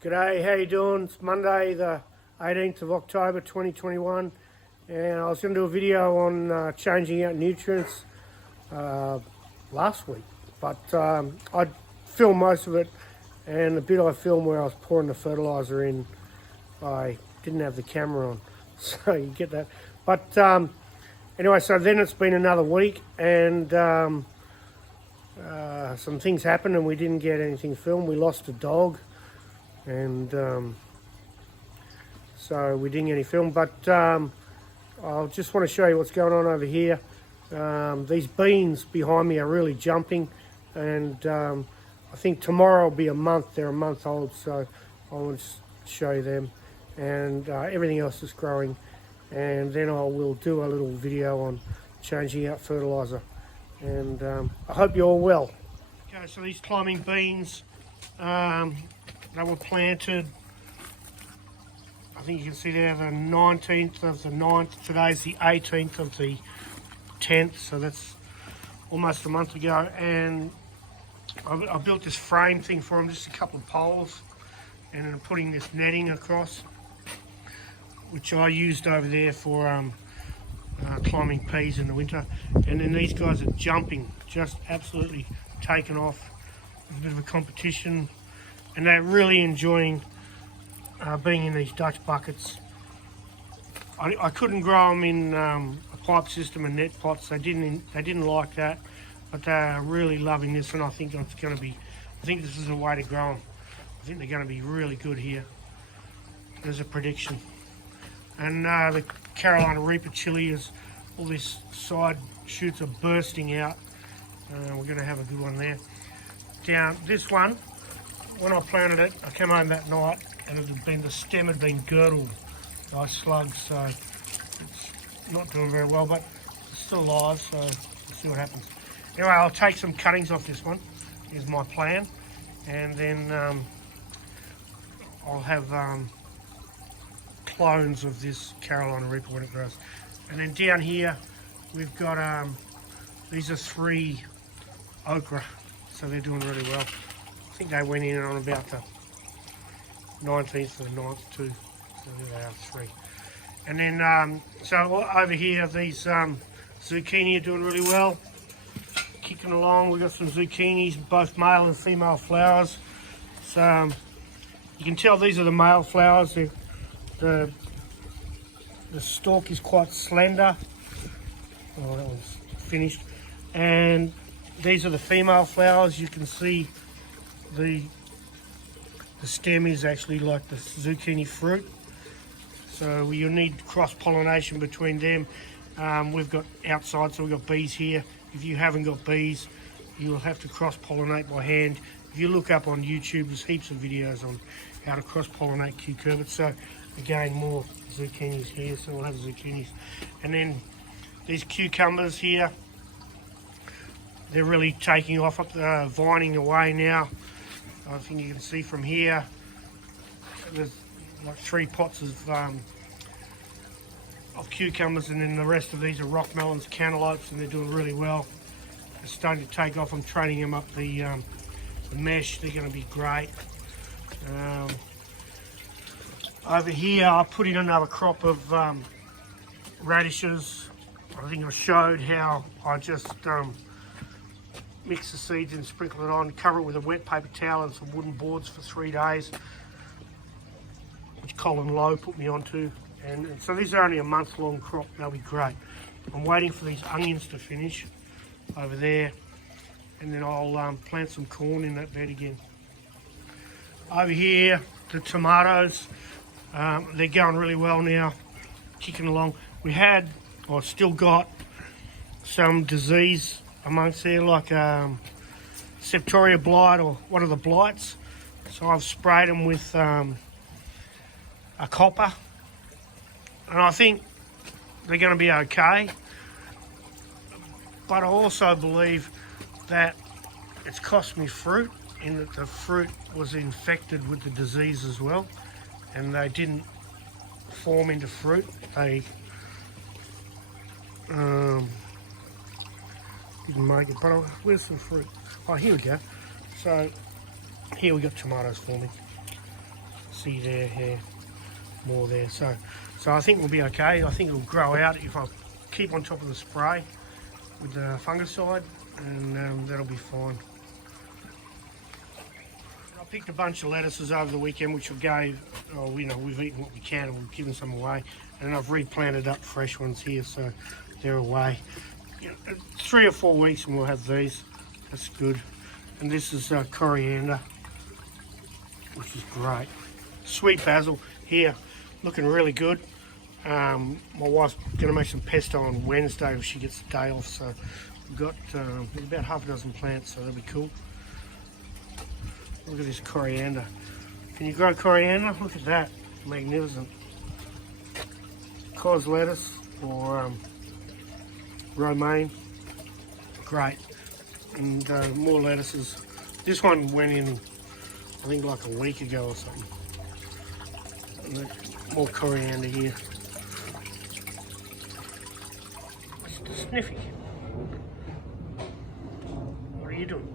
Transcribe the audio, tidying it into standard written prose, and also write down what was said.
G'day, how you doing? It's Monday the 18th of October 2021 and I was going to do a video on changing out nutrients last week, but I filmed most of it, and the bit I filmed where I was pouring the fertiliser in, I didn't have the camera on, so you get that. But anyway, so then it's been another week and some things happened and we didn't get anything filmed. We lost a dog, and so we didn't get any film, but I'll just want to show you what's going on over here. These beans behind me are really jumping, and I think tomorrow will be a month. They're a month old, so I want to show you them, and everything else is growing, and then I will do a little video on changing out fertiliser, and I hope you're all well. Okay, so these climbing beans, they were planted, I think you can see there, the 19th of the 9th. Today's the 18th of the 10th, so that's almost a month ago. And I built this frame thing for them, just a couple of poles, and I'm putting this netting across, which I used over there for climbing peas in the winter. And then these guys are jumping, just absolutely taken off. There's a bit of a competition, and they're really enjoying being in these Dutch buckets. I couldn't grow them in a pipe system and net pots. They didn't like that, but they're really loving this, and I think it's going to be. I think this is a way to grow them. I think they're going to be really good here. There's a prediction. And the Carolina Reaper chili is, all these side shoots are bursting out. We're going to have a good one there. Down this one, when I planted it, I came home that night and the stem had been girdled by slugs, so it's not doing very well, but it's still alive, so we'll see what happens. Anyway, I'll take some cuttings off this one, is my plan, and then I'll have clones of this Carolina Reaper when it grows. And then down here, we've got, these are 3 okra, so they're doing really well. I think they went in on about the 19th or 9th too, so there they are, 3. And then, so over here, these zucchini are doing really well, kicking along. We've got some zucchinis, both male and female flowers. So you can tell these are the male flowers. The stalk is quite slender. Oh, that one's finished. And these are the female flowers. You can see the stem is actually like the zucchini fruit, so you'll need cross-pollination between them. We've got outside, so we've got bees here. If you haven't got bees, you'll have to cross-pollinate by hand. If you look up on YouTube, there's heaps of videos on how to cross-pollinate cucurbits. So again, more zucchinis here, so we'll have zucchinis. And then these cucumbers here, they're really taking off, up the vining away now. I think you can see from here, there's like 3 pots of cucumbers, and then the rest of these are rock melons, cantaloupes, and they're doing really well. They're starting to take off. I'm training them up the mesh. They're going to be great. Over here, I put in another crop of radishes. I think I showed how I just mix the seeds and sprinkle it on, cover it with a wet paper towel and some wooden boards for 3 days, which Colin Lowe put me onto. And so these are only a month-long crop. They'll be great. I'm waiting for these onions to finish over there, and then I'll plant some corn in that bed again. Over here, the tomatoes, they're going really well now, kicking along. We had, or still got, some disease amongst there, like Septoria blight, or one of the blights. So I've sprayed them with a copper, and I think they're going to be okay. But I also believe that it's cost me fruit, in that the fruit was infected with the disease as well, and they didn't form into fruit. They didn't make it, but where's some fruit? Oh, here we go. So here we got tomatoes forming. See there, yeah, more there. So I think we'll be okay. I think it'll grow out if I keep on top of the spray with the fungicide, and that'll be fine. I picked a bunch of lettuces over the weekend, which we gave, we've eaten what we can and we've given some away, and I've replanted up fresh ones here, so they're away. 3 or 4 weeks and we'll have these. That's good. And this is coriander, which is great. Sweet basil here, looking really good. My wife's going to make some pesto on Wednesday if she gets the day off, so we've got about half a dozen plants, so that'll be cool. Look at this coriander. Can you grow coriander? Look at that, magnificent. Cos lettuce or romaine, great. And more lettuces. This one went in, I think, like a week ago or something. And more coriander here. Mr. Sniffy, what are you doing?